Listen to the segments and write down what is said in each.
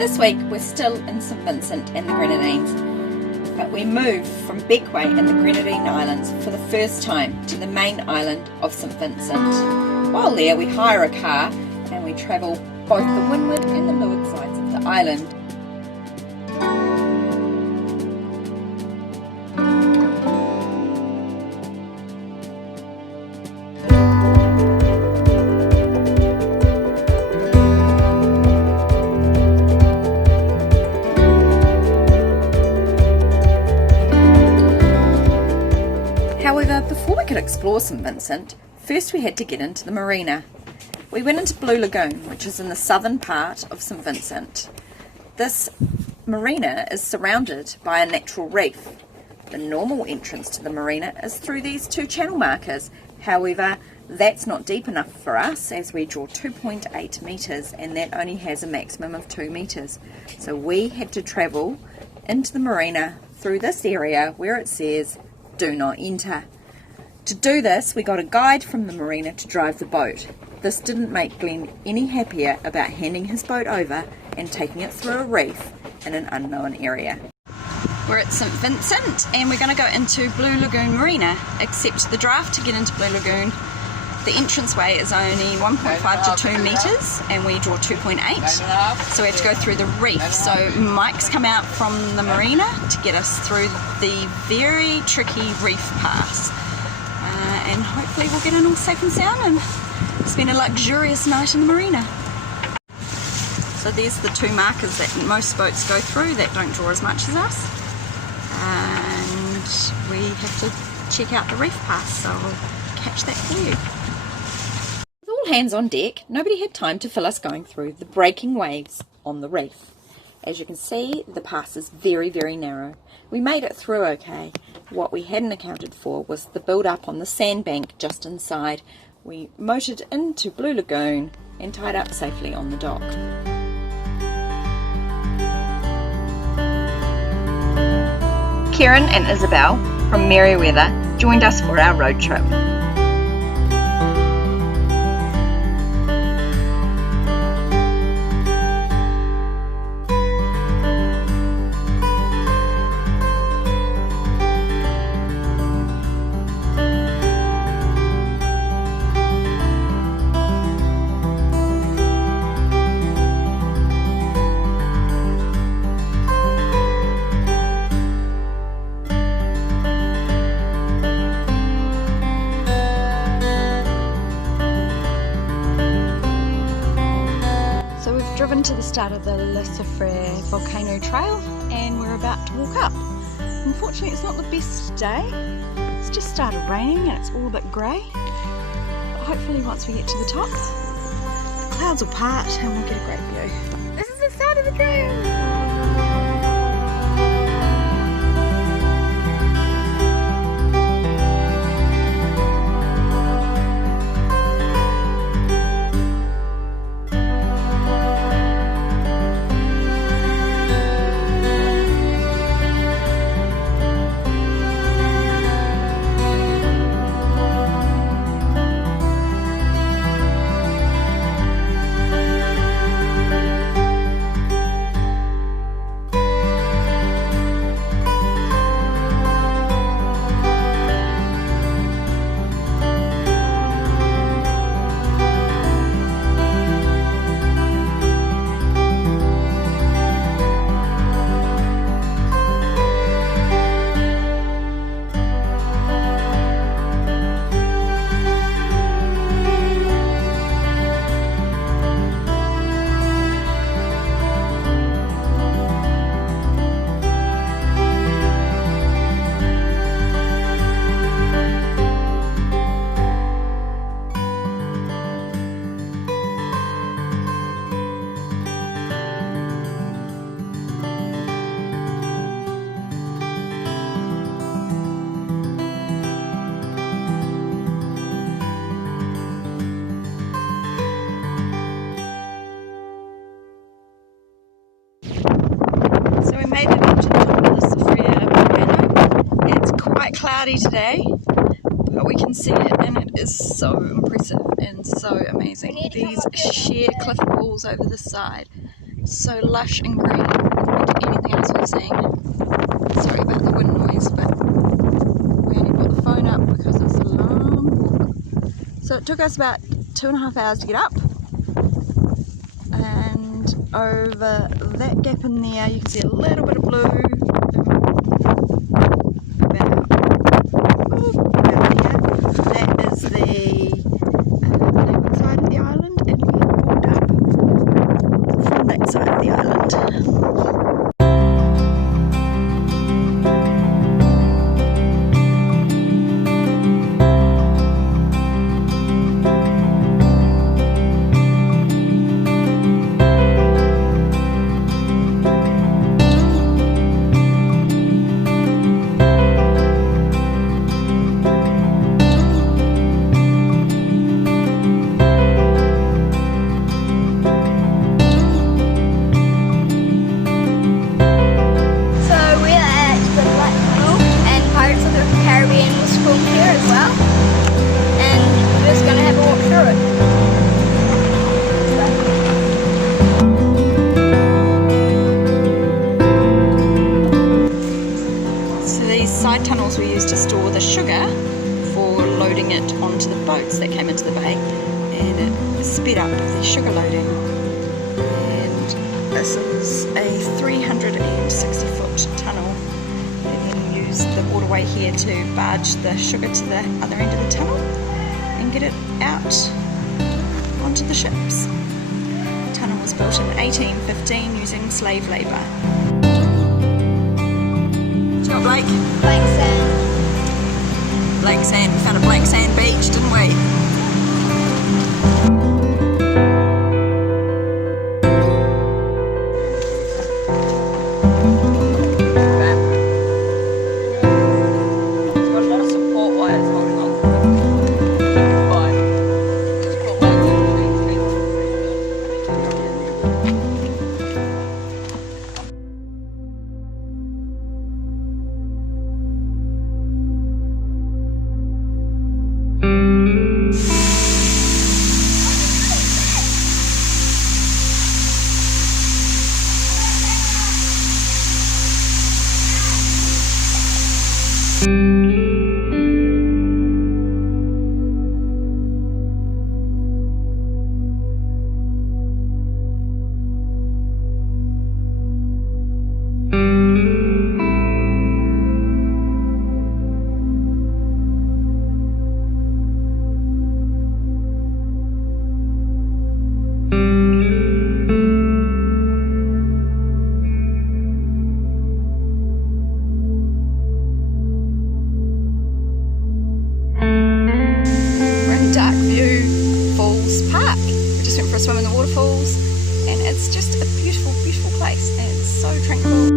This week we're still in St Vincent and the Grenadines, but we move from Beckway in the Grenadine Islands for the first time to the main island of St Vincent. While there we hire a car and we travel both the windward and the leeward sides of the island. However, before we could explore St Vincent, first we had to get into the marina. We went into Blue Lagoon, which is in the southern part of St Vincent. This marina is surrounded by a natural reef. The normal entrance to the marina is through these two channel markers. However, that's not deep enough for us as we draw 2.8 metres and that only has a maximum of 2 metres. So we had to travel into the marina through this area where it says do not enter. To do this, we got a guide from the marina to drive the boat. This didn't make Glenn any happier about handing his boat over and taking it through a reef in an unknown area. We're at St Vincent and we're going to go into Blue Lagoon Marina, except the draft to get into Blue Lagoon, the entranceway is only 1.5 to 2 metres and we draw 2.8, so we have to go through the reef. So Mike's come out from the marina to get us through the very tricky reef pass, and hopefully we'll get in all safe and sound and spend a luxurious night in the marina. So there's the two markers that most boats go through that don't draw as much as us, and we have to check out the reef pass, so I'll catch that for you. Hands on deck, nobody had time to fill us going through the breaking waves on the reef. As you can see, the pass is very, very narrow. We made it through okay. What we hadn't accounted for was the build up on the sandbank just inside. We motored into Blue Lagoon and tied up safely on the dock. Karen and Isabel from Merriweather joined us for our road trip. Driven to the start of the Lucifere volcano trail and we're about to walk up. Unfortunately it's not the best day, it's just started raining and it's all a bit grey, but hopefully once we get to the top the clouds will part and we'll get a great view. This is the start of the trail! Cloudy today, but we can see it and it is so impressive and so amazing. These sheer cliff walls over the side, So lush and green compared to anything else we've seen. Sorry about the wind noise, but we only brought the phone up because it's a long walk. So it took us about 2.5 hours to get up, and over that gap in there you can see a little bit of blue about here. That is the landward side of the island, and we have walked up from that side of the island. Side tunnels were used to store the sugar for loading it onto the boats that came into the bay, and it sped up the sugar loading. And this is a 360 foot tunnel, and then use the waterway here to barge the sugar to the other end of the tunnel and get it out onto the ships. The tunnel was built in 1815 using slave labour. Blake? Black sand. Black sand. We found a black sand beach, didn't we? It's got a lot of support wires holding on. Swim in the waterfalls, and it's just a beautiful, beautiful place, and it's so tranquil.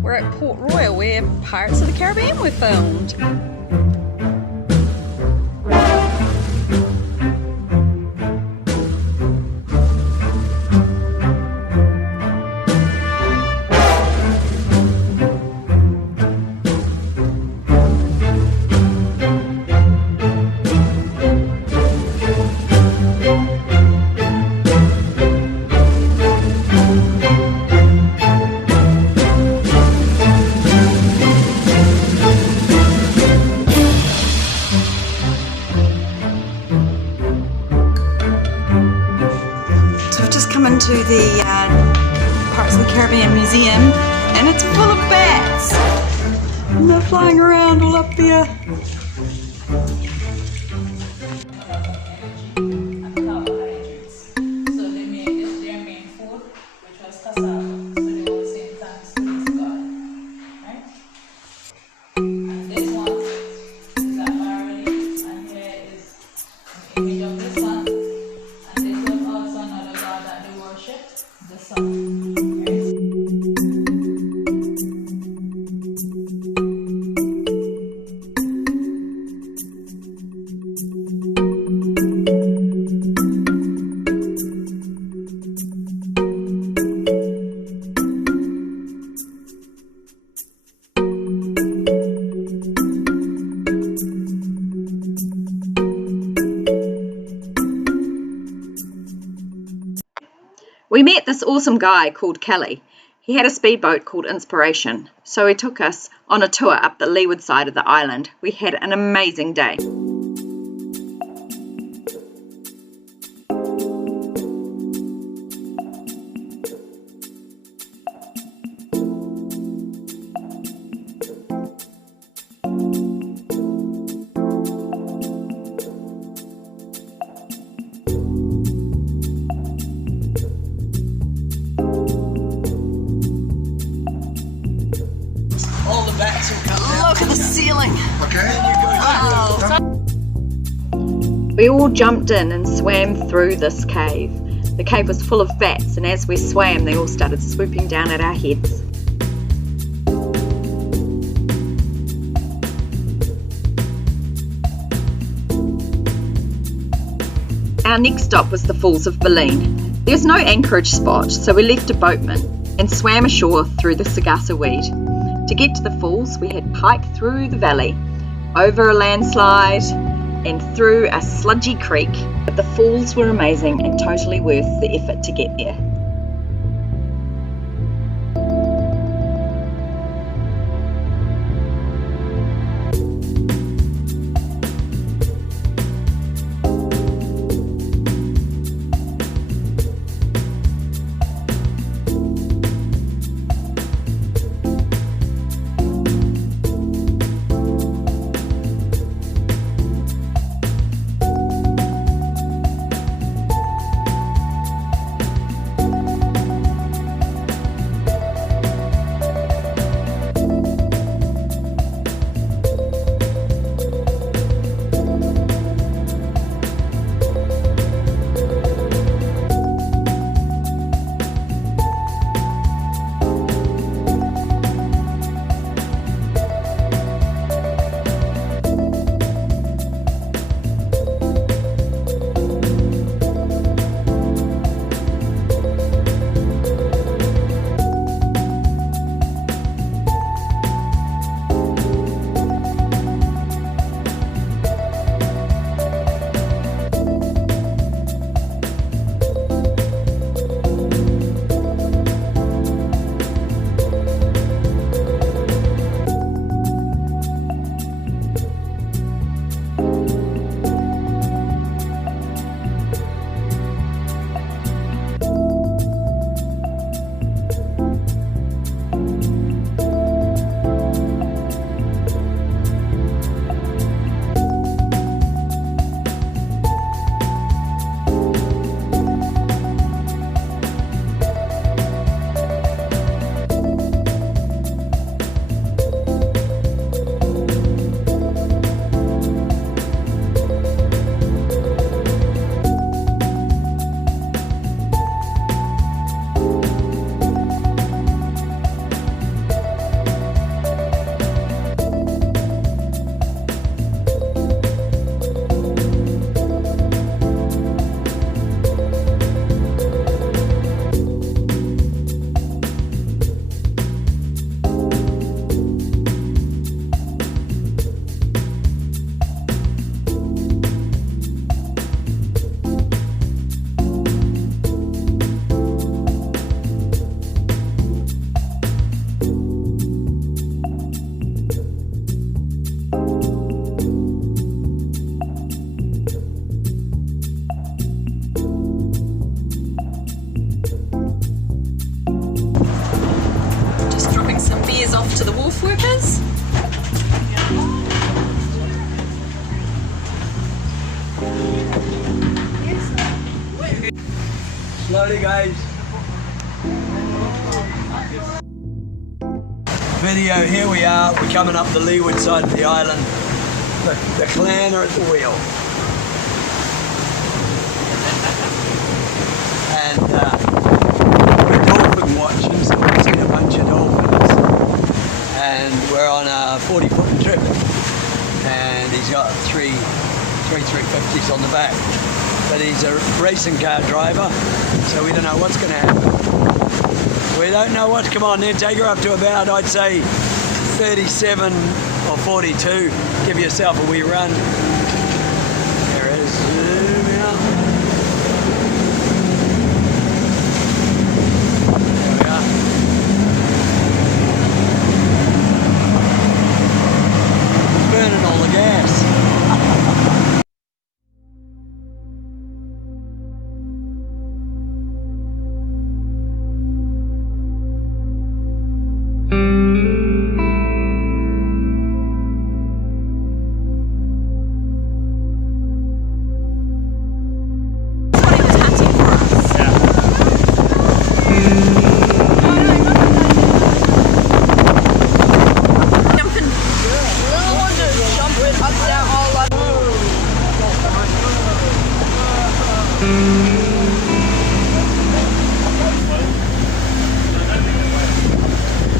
We're at Port Royal, where Pirates of the Caribbean were filmed. To the Pirates of the Caribbean Museum, and it's full of bats, and they're flying around all up here. We met this awesome guy called Kelly. He had a speedboat called Inspiration, so he took us on a tour up the leeward side of the island. We had an amazing day. Look at the ceiling. Okay. We all jumped in and swam through this cave. The cave was full of bats, and as we swam, they all started swooping down at our heads. Our next stop was the Falls of Baleen. There's no anchorage spot, so we left a boatman and swam ashore through the Sagasa weed. To get to the falls, we had hiked through the valley, over a landslide, and through a sludgy creek. But the falls were amazing and totally worth the effort to get there. To the wharf workers. Slowly, guys. Video, here we are. We're coming up the leeward side of the island. The clan are at the wheel. And we're dolphin watching, so we've seen a bunch of dolphins. And we're on a 40-foot trip, and he's got three 350s on the back, but he's a racing car driver, so we don't know what's going to happen. We don't know what's come on there. Take her up to about, I'd say, 37 or 42. Give yourself a wee run. There it is. Zoom out.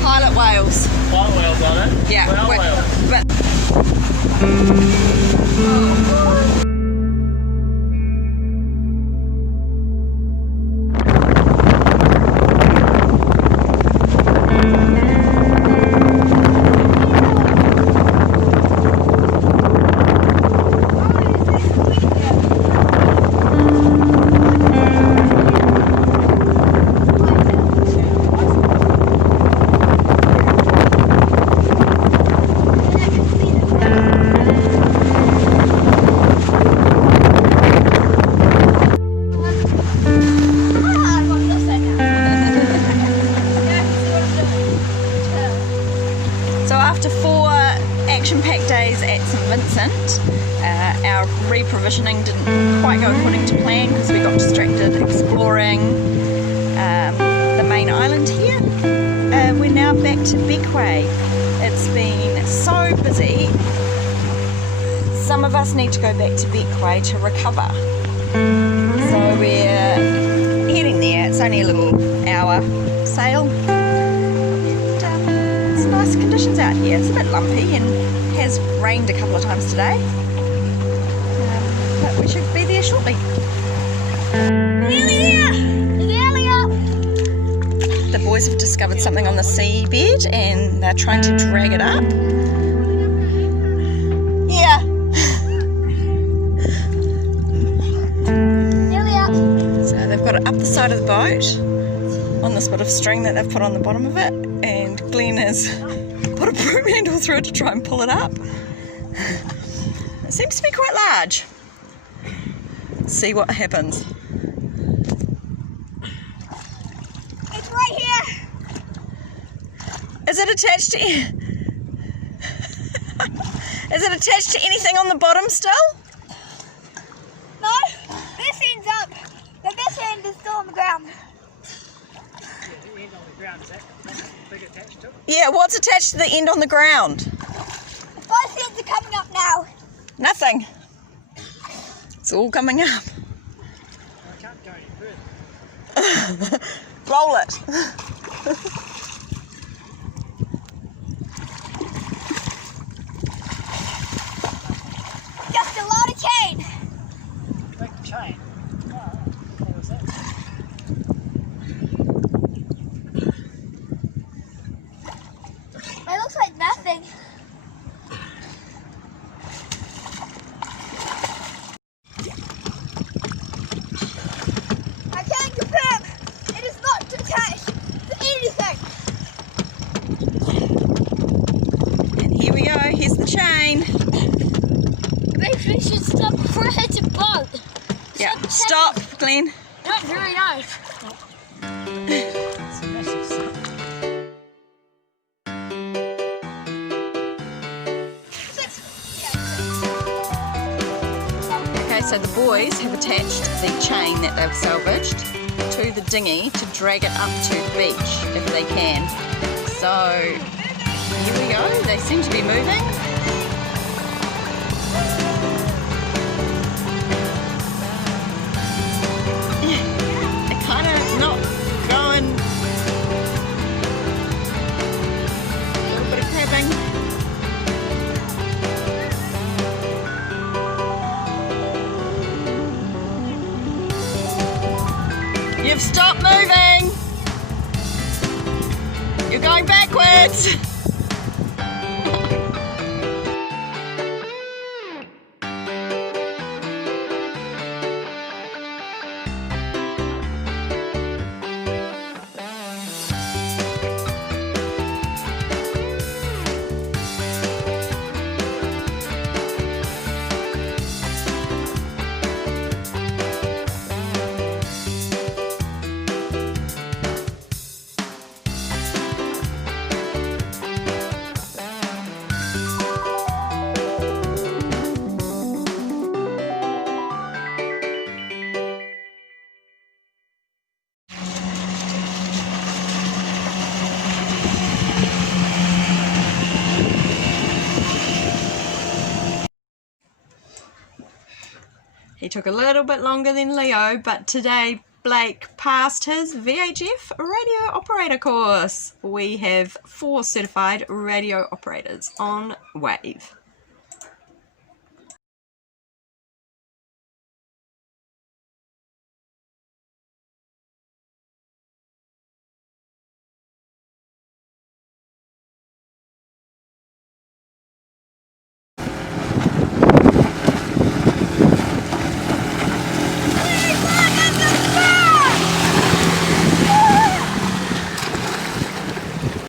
Pilot whales. White whales, are they? Yeah. Whale whales. But so after 4 action-packed days at St Vincent, our reprovisioning didn't quite go according to plan because we got distracted exploring the main island here. We're now back to Bequay. It's been so busy. Some of us need to go back to Bequay to recover. So we're heading there. It's only a little hour sail. It's nice conditions out here. It's a bit lumpy and has rained a couple of times today. But we should be there shortly. The boys have discovered something on the seabed and they're trying to drag it up. Yeah. So they've got it up the side of the boat on this bit of string that they've put on the bottom of it, and Glenn has put a broom handle through it to try and pull it up. It seems to be quite large. Let's see what happens. It's right here. Is it attached to Is it attached to anything on the bottom still? No, this end's up, but this end is still on the ground. The end on the ground, is that big attached to it? Yeah, what's attached to the end on the ground? Both ends are coming up now. Nothing. It's all coming up. I can't go any further. Roll it. Just a lot of chain. Big chain. Oh, what was that? It looks like nothing. I can confirm it is not attached to anything. And here we go. Here's the chain. Maybe we should stop before it hits a boat. Yeah. Stop, Glenn. Not very nice. It's a massive sea. Okay, so the boys have attached the chain that they've salvaged to the dinghy to drag it up to the beach if they can. So here we go. They seem to be moving. They're kind of not going. A little bit of crabbing. You've stopped moving. You're going backwards. He took a little bit longer than Leo, but today Blake passed his VHF radio operator course. We have 4 certified radio operators on Wave.